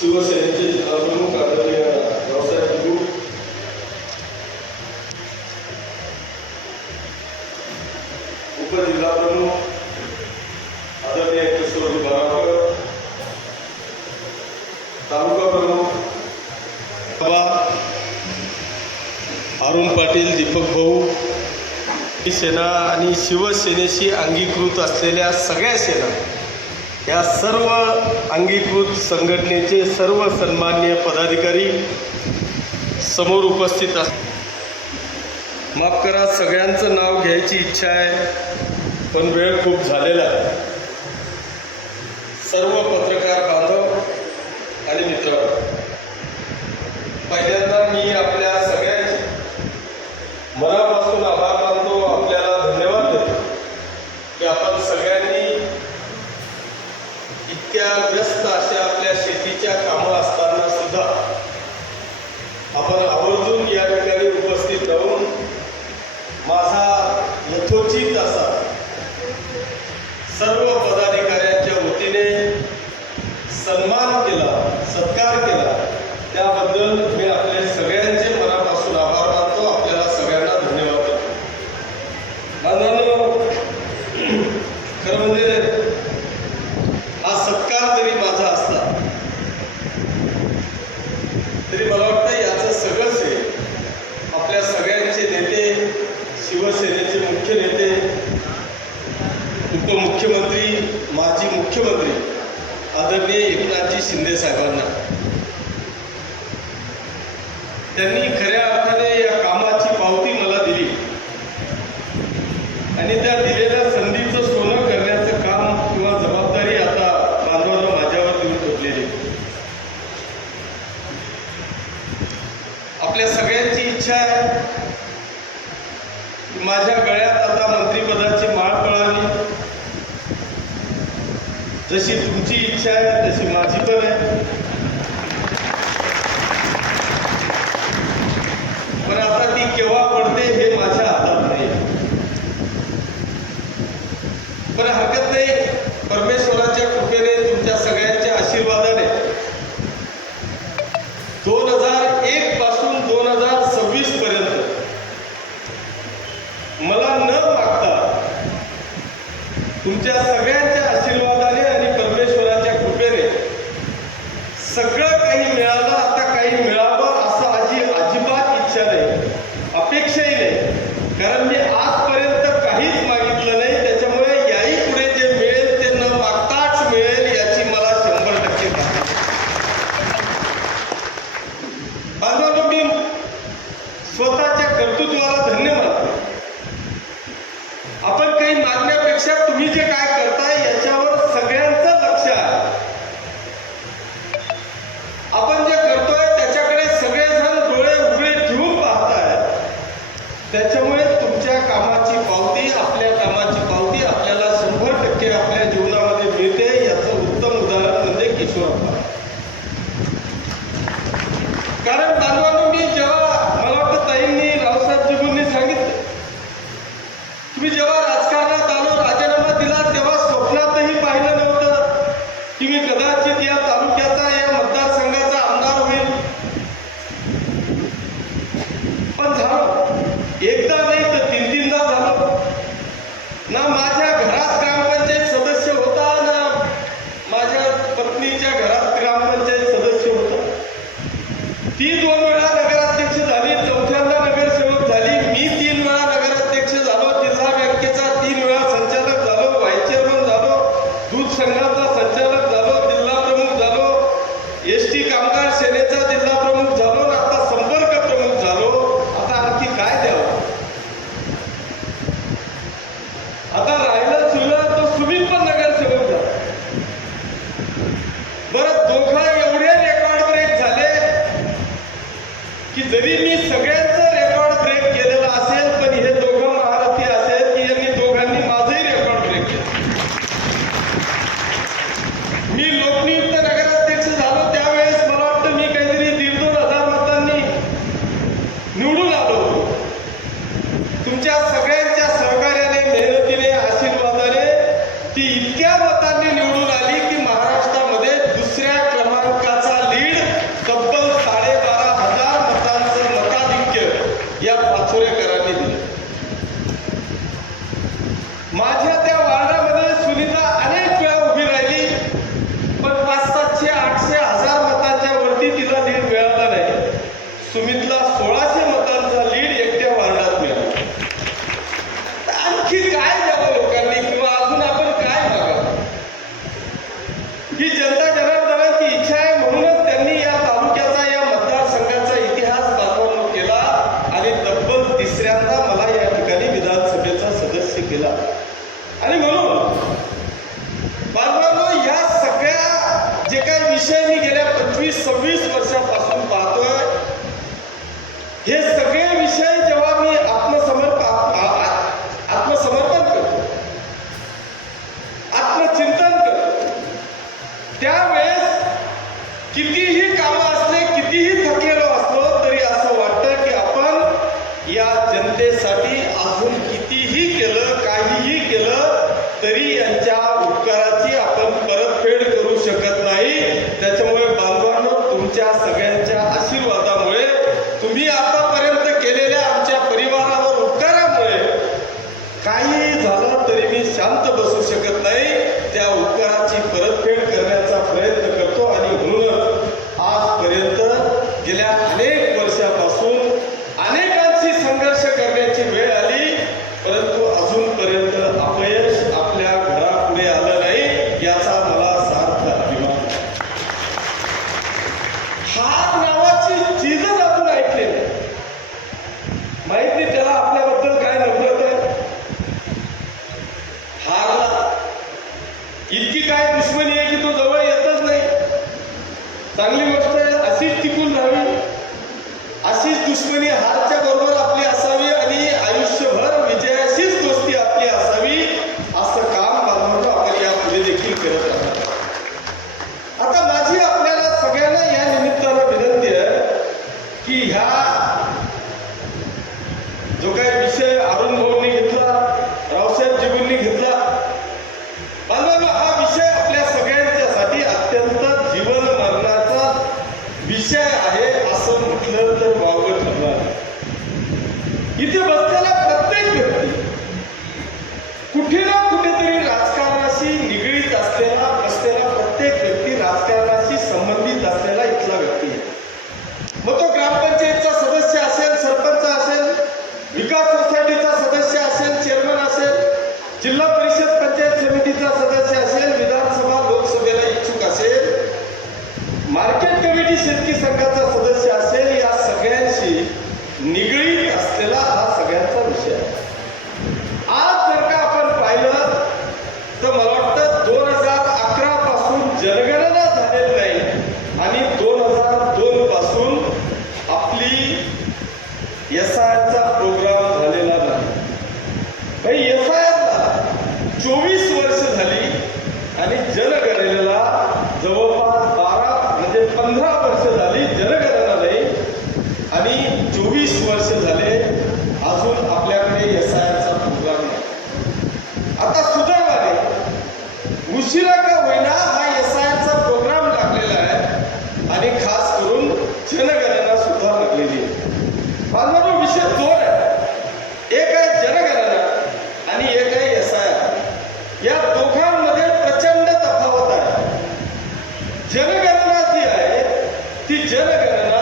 शिवसेनेचे जिल्हाप्रमुख आदरणीय रावसाहेब गुरु, उपजिल्हाप्रमुख आदरणीय किशोर बाराकर, तालुका प्रमुख अरुण पाटील, दीपक भाऊ, सेना आणि शिवसेनेशी अंगीकृत असलेल्या सगळ्या सेना, या सर्व अंगीकृत संघटनेचे सर्व सन्माननीय पदाधिकारी समोर उपस्थित असतात. माफ करा, सगळ्यांचं नाव घ्यायची इच्छा आहे, पण वेळ खूप झालेला आहे. सर्व पत्रकार बांधव आणि मित्र, पहिल्यांदा मी आपल्या सगळ्यांचे मनापासून आभार मानतो, आपल्याला धन्यवाद देतो की आपण सगळ्यांनी इतक्या व्यस्त अशा आपल्या शेतीच्या कामं असताना सुद्धा आपण आवर्जून या ठिकाणी उपस्थित राहून माझा यथोचित असा सर्व पदाधिकाऱ्यांच्या वतीने सन्मान केला, सत्कार केला, त्याबद्दल मी आपल्या सगळ्यांचे मनापासून आभार मानतो. आपल्याला सगळ्यांना धन्यवाद देतो. बांधवांनो, खरं म्हणजे हा सत्कार जरी माझा असला तरी मला वाटतं याचं सगळं श्रेय आपल्या सगळ्यांचे नेते, शिवसेनेचे मुख्य नेते, उपमुख्यमंत्री, माजी मुख्यमंत्री आदरणीय एकनाथजी शिंदे साहेबांना. त्यांनी खऱ्या अर्थाने या कामाची पावती मला दिली आणि त्या दिलेल्या संधीचं सोनं करण्याचं काम किंवा जबाबदारी आता बांधवांना माझ्यावर देऊन ठेवलेली. आपल्या सगळ्यांची इच्छा आहे, माझ्या गळ्यात आता मंत्रिपदाची माळ पळाली. जशी तुमची इच्छा आहे तशी माझी पण आहे, पण आता ती केव्हा पडते हे माझ्या हातात नाही. पण हरकत नाही, परमेश्वराच्या कृपेने, तुमच्या सगळ्यांच्या आशीर्वादाने 2001 पासून 2026 पर्यंत मला न मागता तुमच्या सगळ्यांच्या आशीर्वादाने आणि परमेश्वराच्या कृपेने सगळं काही मिळालं. आता काही मिळावं असं अजिबात इच्छा नाही, अपेक्षाही नाही, कारण मी आजपर्यंत काहीच मागितलं नाही. त्याच्यामुळे याही पुढे जे मिळेल ते न मागताच मिळेल याची मला 100% खात्री. बांधवांनो, मी स्वतःच्या कर्तृत्वाला धन्य मानतो. आपण काही मागण्यापेक्षा तुम्ही जे काय करताय याच्यावर सगळ्यांचं लक्ष आहे. आपण जे करतोय त्याच्याकडे सगळेजण डोळे उघडे ठेवून पाहताय. त्याच्यामुळे तुमच्या कामाची पावती, आपल्या कामाची पावती आपल्याला 100% आपल्या जीवनामध्ये मिळते. याचं उत्तम उदाहरण म्हणजे किशोरप्पा. कारण बांधवांनो, मी जेव्हा, मला वाटतं ताईंनी, रावसाहेब जिबूंनी सांगितलं, तुम्ही जेव्हा राजकारणात आलो, राजीनामा दिला, तेव्हा स्वप्नातही पाहिलं नव्हतं की मी कदाचित या तालुक्याचा, या मतदारसंघाचा आमदार होईल. पण झालो. एकदा नाही तर 3-3दा झालो. या पाचोरेकरांनी दिलं. माझ्या त्या वार्डामध्ये सुनीता अनेक वेळा उभी राहिली, पण 500, 700, 800, 1000 मतांच्या वरती तिला लीड मिळाला नाही. सुमितला 1600 मतांचा लीड एकट्या वार्डात मिळाला. आणखी काय द्यावं लोकांनी, किंवा अजून आपण काय मागावं? ही जनता जनार्दनाची इच्छा आहे, म्हणूनच त्यांनी या तालुक्याचा, या मतदारसंघाचा इतिहास बांधवांनो केला आणि तब्बल तिसऱ्यांदा मला या ठिकाणी विधानसभेचा सदस्य केला. आणि म्हणून बांधवांनो, या सगळ्या जे काही विषय मी गेल्या 25-26 वर्षापासून पाहतोय, हे सगळे विषय जेव्हा मी आत्मसमर्पण करतो, आत्मचिंतन करतो, त्यावेळेस कितीही कामं असले, कितीही थकलेलो असलो तरी असं वाटतं की आपण या जनतेसाठी अजून कितीही केलं, काहीही केलं तरी यांच्या उपकाराची आपण परतफेड करू शकत नाही. त्याच्यामुळे बांधवांनो, तुमच्या सगळ्यांच्या आशीर्वादामुळे, तुम्ही आतापर्यंत केलेल्या आमच्या परिवारावर उपकारामुळे काही झालं तरी मी शांत बसू शकत नाही. त्या उपकाराची परतफेड करण्याचा प्रयत्न करतो आणि म्हणूनच आजपर्यंत गेल्या अनेक वर्षापासून अनेकांशी संघर्ष करण्याची वेळ आली, परंतु अजूनपर्यंत अपयश आपल्या घरापुढे आलं नाही, याचा मला सार्थ अभिमान. हार नावाची चीजच आपण ऐकली नाही. माहित नाही त्याला आपल्याबद्दल काय नफरत आहे. हारला इतकी काय दुश्मनी आहे की तो जवळ येतच नाही. चांगली गोष्ट आहे, अशीच टिकून राहावी, अशीच दुश्मनी हारच्या बरोबर आपली असावी आणि आयुष्यभर विजयाशीच दोस्ती आपली असावी, असं काम बांधून आपण या पुढे देखील करत आहोत. आता माझी आपल्याला सगळ्यांना या निमित्तानं विनंती आहे की ह्या जो काही विषय अरुण भाऊंनी घेतला, रावसाहेब जिबूंनी घेतला, बांधवांनो, हा विषय आपल्या सगळ्यांच्यासाठी अत्यंत जीवन मरणाचा विषय आहे असं म्हटलं तर वावगं ठरणार. इथे बसलेला प्रत्येक व्यक्ती कुठे ना कुठेतरी राजकारणाशी निगडीत बसलेला प्रत्येक व्यक्ती राजकारणाशी संबंधित असलेला इथला व्यक्ती आहे. मग तो ग्रामपंचायतचा सदस्य असेल, सरपंच असेल, विकास सोसायटीचा सदस्य असेल, चेअरमन असेल, जिल्हा परिषद पंचायत समितीचा सदस्य असेल, विधानसभा लोकसभेला इच्छुक असेल, मार्केट कमिटी शेतकी संघाचा सदस्य असेल, या सगळ्यांशी निगडीत असलेला हा सगळ्यांचा विषय आहे. आज जर का आपण पाहिलं तर मला वाटतं 2011 पासून जनगणना झालेली नाही आणि 2002 पासून आपली SIRचा प्रोग्राम झालेला नाही. SIRला 24 वर्ष झाली आणि जनगणनेला जवळपास 15 वर्ष झाली. जनगणना नाही आणि 24 वर्ष झाले अजून आपल्याकडे SIRचा प्रोग्राम नाही. आता सुदैवाने उशिरा का होईना हा SIRचा प्रोग्राम लागलेला आहे आणि खास करून जनगणना सुद्धा लागलेली आहे. बांधवांनो, विषय दोन आहे. एक आहे जनगणना आणि एक आहे SIR. या दोघांमध्ये प्रचंड तफावत आहे. जनगणना जी आहे ती जनगणना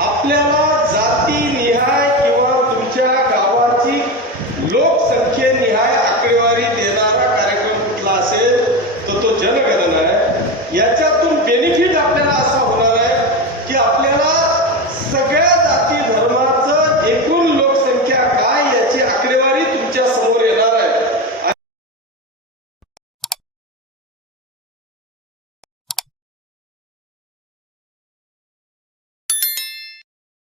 आपल्याला जातीनिहाय किंवा तुमच्या गावाची लोकसंख्येनिहाय आकडेवारी देणारा कार्यक्रम कुठला असेल तर तो जनगणना आहे. याच्यात